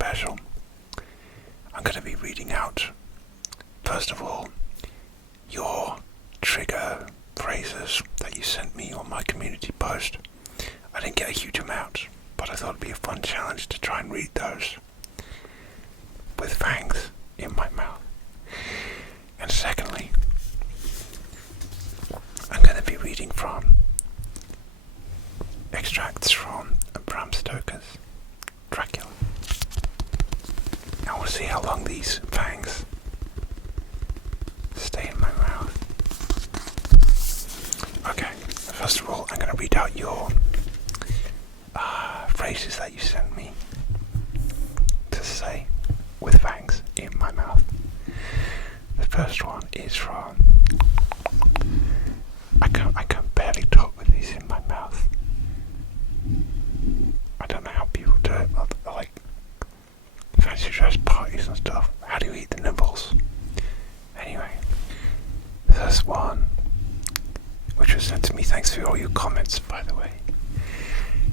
special. I'm going to be reading out, first of all, your trigger phrases that you sent me on my community post. I didn't get a huge amount, but I thought it'd be a fun challenge to try and read those with fangs in my mouth. And secondly, I'm going to be reading from extracts from Bram Stoker's Dracula. And we'll see how long these fangs stay in my mouth. Okay, first of all, I'm going to read out your phrases that you sent me to say with fangs in my mouth. The first one is from... I can barely talk with these in my mouth. I don't know how people do it, like fancy dress parties and stuff. How do you eat the nibbles? Anyway, the first one, which was sent to me, thanks for all your comments by the way,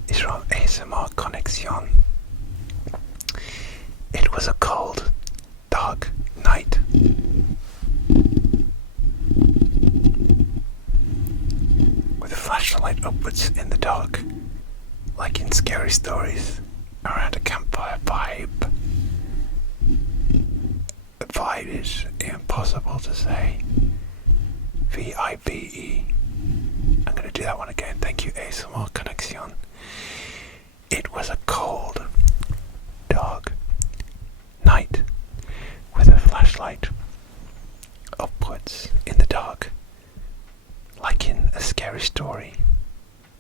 is from ASMR Connexion. It was a cold, dark night. With a flashlight upwards in the dark, like in scary stories, around a campfire vibe. The vibe is impossible to say. V-I-B-E. I'm going to do that one again. Thank you, ASMR Connexion. It was a cold, dark night with a flashlight upwards in the dark, like in a scary story,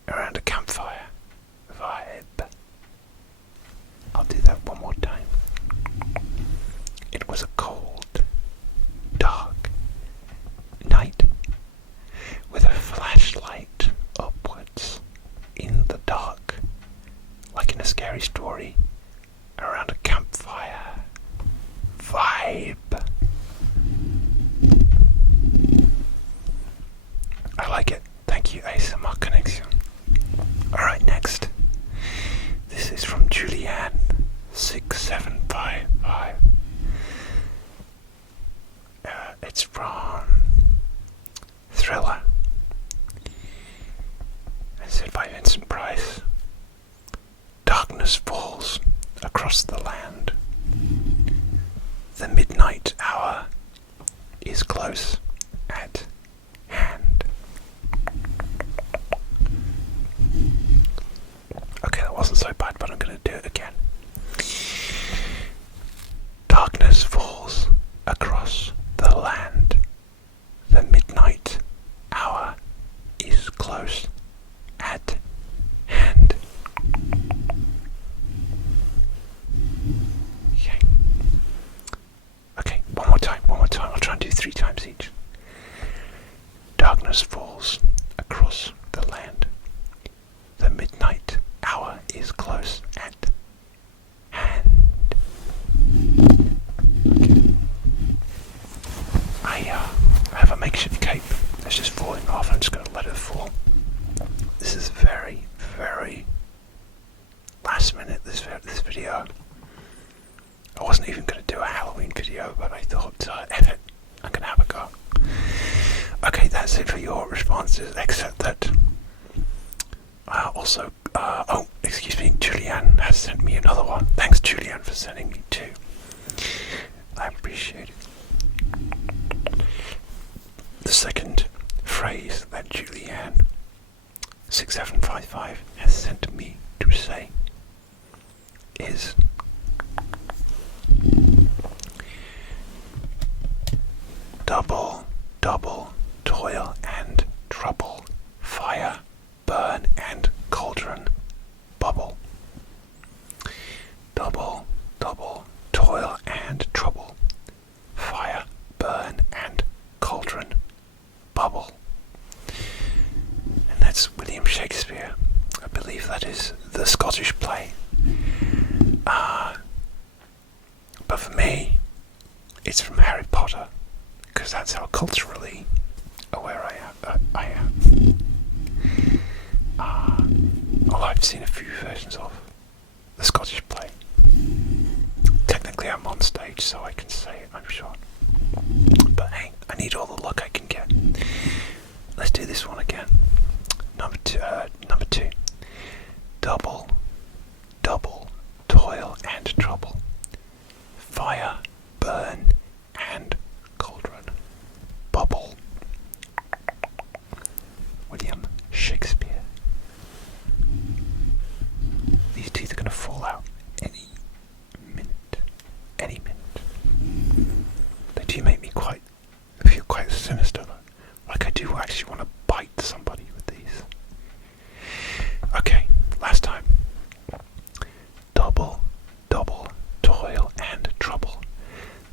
around a campfire vibe. I'll do that one more time. It was a cold, dark night with a flashlight upwards in the dark, like in a scary story, around a campfire vibe. I like it. Thank you, ASMR Connection. Alright, next. This is from Julianne6755. It's from Thriller. It's said by Vincent Price. Darkness falls across the land. The midnight hour is close at hand. Okay, that wasn't so bad, but I'm going to do it again. Darkness falls across the land. The midnight hour is close at hand. Okay, one more time. I'll try and do 3 times each. Darkness falls across the land. The midnight hour is close at hand. Okay. I have a makeshift cape that's just falling off. I'm just going to let it fall. This is very, very last minute, this video. I wasn't even going to do a Halloween video, but I thought, F it, I'm going to have a go. Okay, that's it for your responses, except that also, Julianne has sent me another one. Thanks, Julianne, for sending me 2. I appreciate it. The second phrase that Julianne6755 has sent me to say is double toil and trouble, fire, burn and cauldron, bubble. Double toil and trouble, fire, burn and cauldron, bubble. And that's William Shakespeare. I believe that is the Scottish play. But for me, it's from Harry Potter, because that's how culturally aware I am. Although I've seen a few versions of the Scottish play. on stage so I can say it, I'm sure. But hey, I need all the luck I can get. Let's do this one again. Number two. Double, toil and trouble. Fire, burn, and cauldron. Bubble. William Shakespeare. These teeth are going to fall out any minute. Any minute. They do make me feel quite sinister though. Like I do actually want to bite somebody with these. Okay, last time. Double, toil and trouble.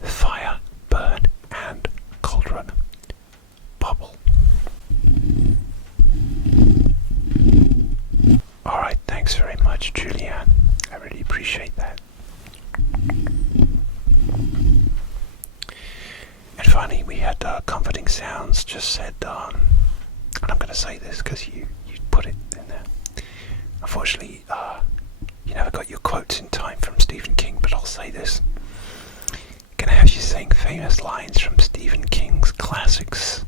Fire, burn, and cauldron. Bubble. Alright, thanks very much, Julianne. I really appreciate that. And finally, we had Comforting Sounds just said, and I'm going to say this because you put it in there. Unfortunately, you never got your quotes in time from Stephen King, but I'll say this. Gonna have you saying famous lines from Stephen King's classics.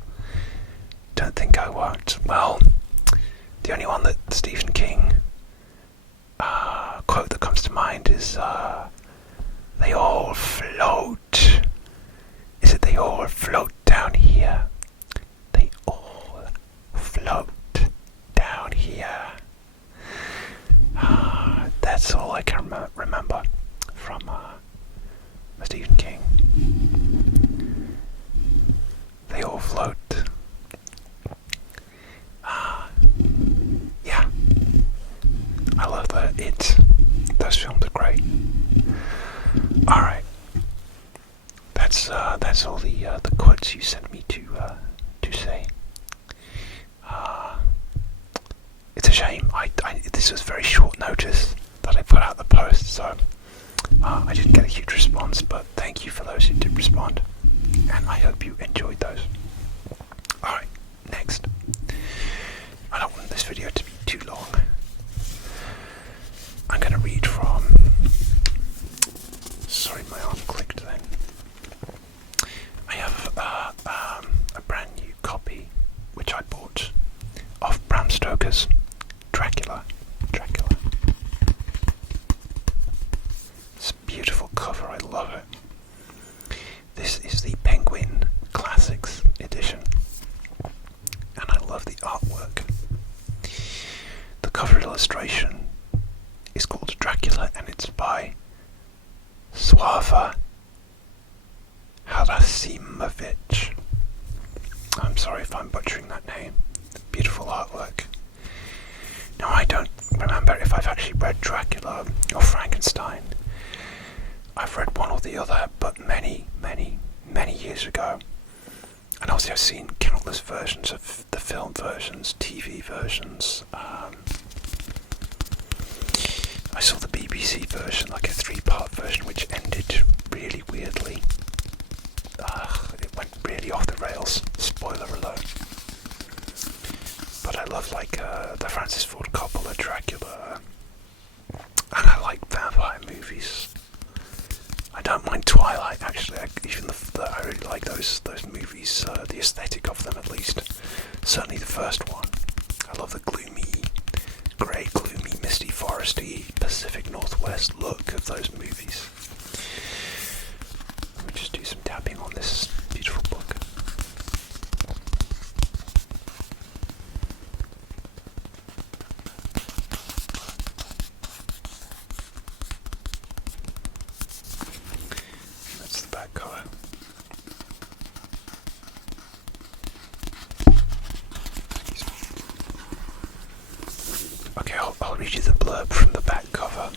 Don't think I won't. Well, the only one that Stephen King quote that comes to mind is, they all float. Is it they all float down here? They all float down here. That's all I can remember from Stephen King. They all float. Yeah. I love that. Those films are great. Alright. That's all the quotes you sent me to say. It's a shame. This was very short notice that I put out the post, so I didn't get a huge response, but thank you for those who did respond, and I hope you enjoyed those. Alright, next. I don't want this video to be too long. I'm going to read from... Sorry, my arm clicked then. I have a brand new copy, which I bought, of Bram Stoker's Dracula. It's a beautiful cover, I love it. This is the Penguin Classics edition, and I love the artwork. The cover illustration is called Dracula, and it's by Sława Harasimovich. I'm sorry if I'm butchering that name. Beautiful artwork. Now, I don't remember if I've actually read Dracula or Frankenstein. I've read one or the other, but many years ago. And also I've seen countless versions of the film versions, TV versions. I saw the BBC version, like a 3-part version, which ended really weirdly. It went really off the rails, spoiler alert. But I love the Francis Ford Coppola Dracula, and I like vampire movies. I don't mind Twilight, actually. I really like those movies, the aesthetic of them at least. Certainly the first one. I love the gloomy, grey, gloomy, misty, foresty, Pacific Northwest look of those movies. Let me just do some tapping on this beautiful book. That's the back cover. Okay, I'll read you the blurb from the back cover.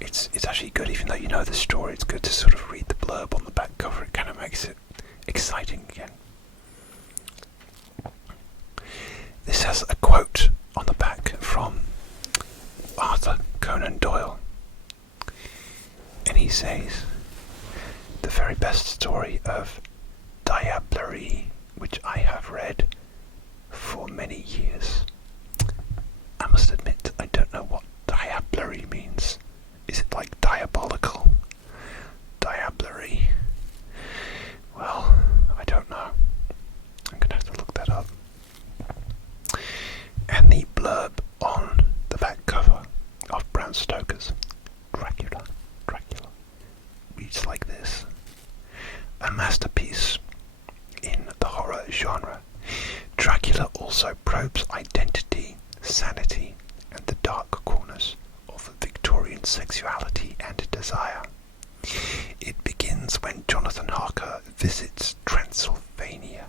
It's actually good, even though you know the story, it's good to sort of read the blurb on the back cover. It kind of makes it exciting again. This has a quote on the back from Arthur Conan Doyle. And he says, "The very best story of diablerie which I have read for many years." I must admit, I don't know what diablerie means. Is it like diabolical? probes identity, sanity, and the dark corners of Victorian sexuality and desire. It begins when Jonathan Harker visits Transylvania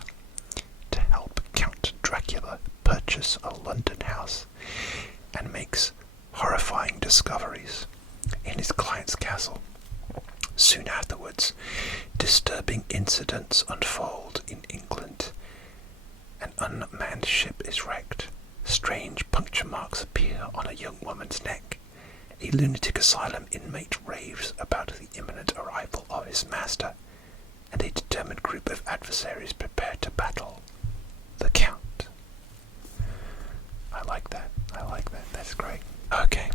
to help Count Dracula purchase a London house and makes horrifying discoveries in his client's castle. Soon afterwards, disturbing incidents unfold in England. An unmanned ship is wrecked. Strange puncture marks appear on a young woman's neck. A lunatic asylum inmate raves about the imminent arrival of his master, and a determined group of adversaries prepare to battle the Count. I like that. That's great. Okay,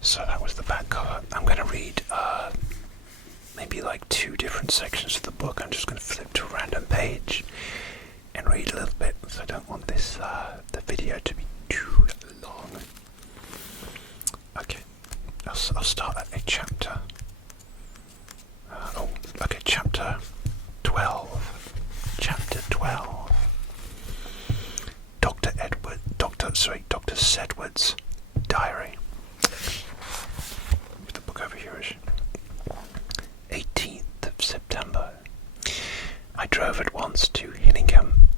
so that was the back cover. I'm going to read maybe like 2 different sections of the book. I'm just going to flip to a random page and read a little bit, so I don't want this the video to be too long. Okay, I'll start at a chapter. Chapter 12. Chapter 12. Dr. Sedgwood's diary. The book over here is 18th of September. I drove at once to Hillingham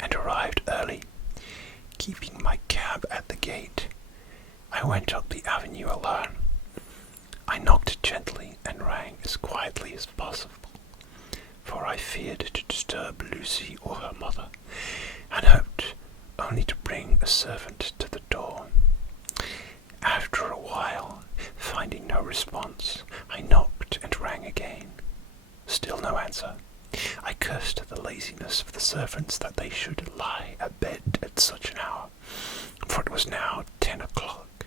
and arrived early, keeping my cab at the gate. I went up the avenue alone. I knocked gently and rang as quietly as possible, for I feared to disturb Lucy or her mother, and hoped only to bring a servant to the door. After a while, finding no response, I knocked and rang again. Still no answer. I cursed the laziness of the servants that they should lie abed at such an hour, for it was now 10 o'clock,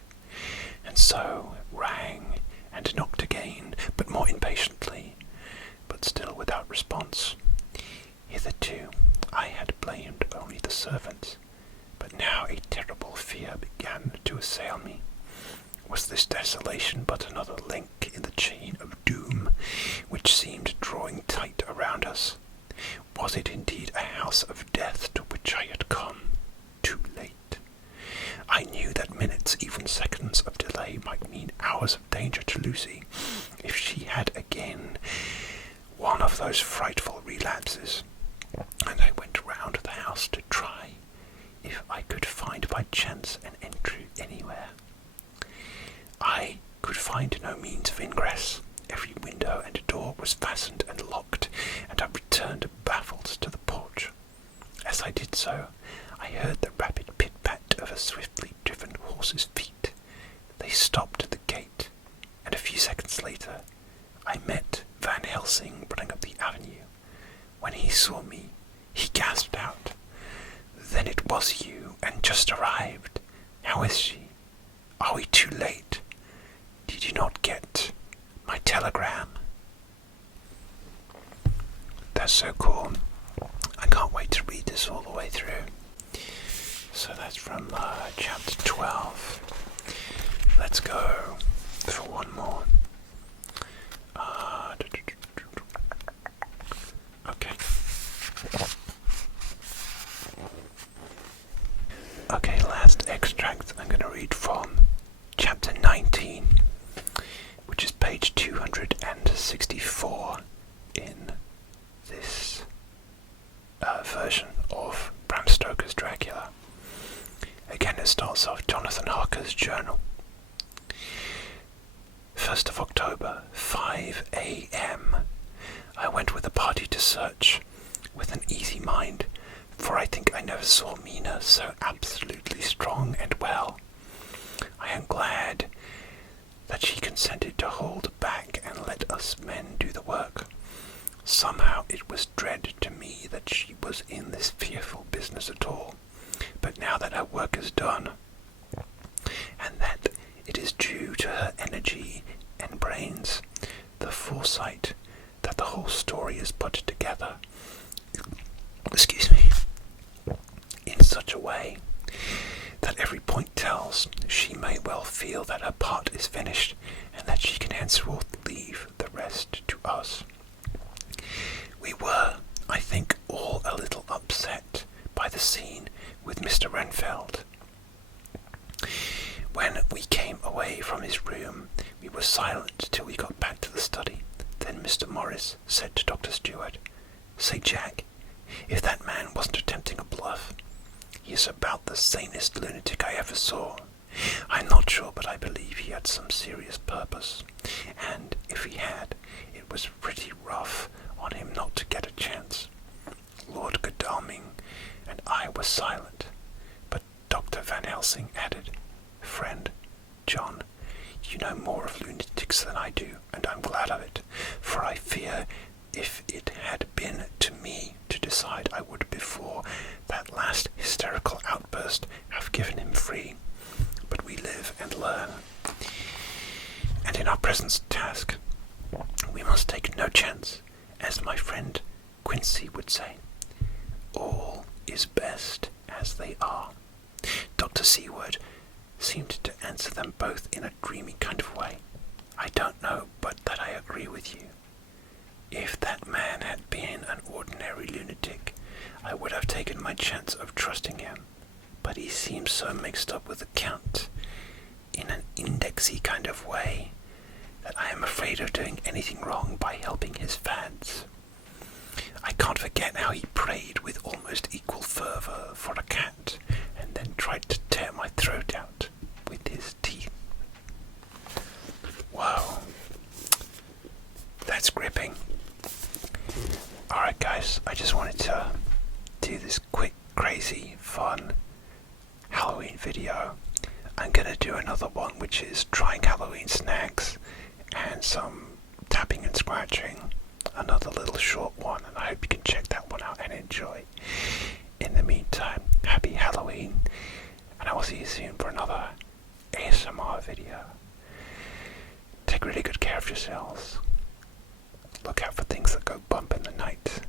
and so rang and knocked again, but more impatiently, but still without response. Hitherto I had blamed only the servants, but now a terrible fear began to assail me. Was this desolation but another link in the chain of doom which seemed drawing tight around us? Was it indeed a house of death to which I had come too late? I knew that minutes, even seconds of delay might mean hours of danger to Lucy if she had again one of those frightful relapses, and I went round the house to try if I could find by chance an entry anywhere. I could find no means of ingress. Every window and door was fastened and locked, and I returned baffled to the porch. As I did so, I heard the rapid pit-pat of a swiftly driven horse's feet. They stopped at the gate, and a few seconds later I met Van Helsing running up the avenue. When he saw me, he gasped out, "Then it was you, and just arrived. How is she? Are we too late? Did you not get my telegram?" That's so cool. I can't wait to read this all the way through. So that's from chapter 12. Let's go for one more. Okay, last extract I'm going to read from chapter 19, which is page 264 in this version of Bram Stoker's Dracula. Again, it starts off Jonathan Harker's journal. 1st of October, 5 a.m. I went with a party to search, with an easy mind, for I think I never saw Mina so absolutely strong and well. I am glad that she consented to hold back and let us men do the work. Somehow it was dread to me that she was in this fearful business at all, but now that her work is done, and that it is due to her energy and brains, the foresight that the whole story is put together, in such a way that every point tells, she may well feel that her part is finished, and that she can henceforth leave the rest to us. We were, I think, all a little upset by the scene with Mr. Renfield Morris said to Dr. Stewart, "Say, Jack, if that man wasn't attempting a bluff, he is about the sanest lunatic I ever saw. I'm not sure, but I believe he had some serious purpose. And if he had, it was pretty rough on him not to get a chance." Lord Godalming and I were silent, but Dr. Van Helsing added, "Friend, John, you know more of lunatics than I do, and I'm glad of it, for I fear if it had been to me to decide, I would before that last hysterical outburst have given him free. But we live and learn, and in our present task we must take no chance, as my friend Quincy would say. All is best as they are." Dr. Seward seemed to answer them both in a dreamy kind of way. "I don't know but that I agree with you. If that man had been an ordinary lunatic, I would have taken my chance of trusting him. But he seems so mixed up with the Count in an indexy kind of way that I am afraid of doing anything wrong by helping his fads. I can't forget how he prayed with almost equal fervour for a cat, and then tried to tear my throat out with his teeth." Wow. That's gripping. Alright guys, I just wanted to do this quick, crazy, fun Halloween video. I'm gonna do another one which is trying Halloween snacks and some tapping and scratching. Another little short one, and I hope you can check that one out and enjoy. In the meantime, happy Halloween, and I will see you soon for another ASMR video. Take really good care of yourselves. Look out for things that go bump in the night.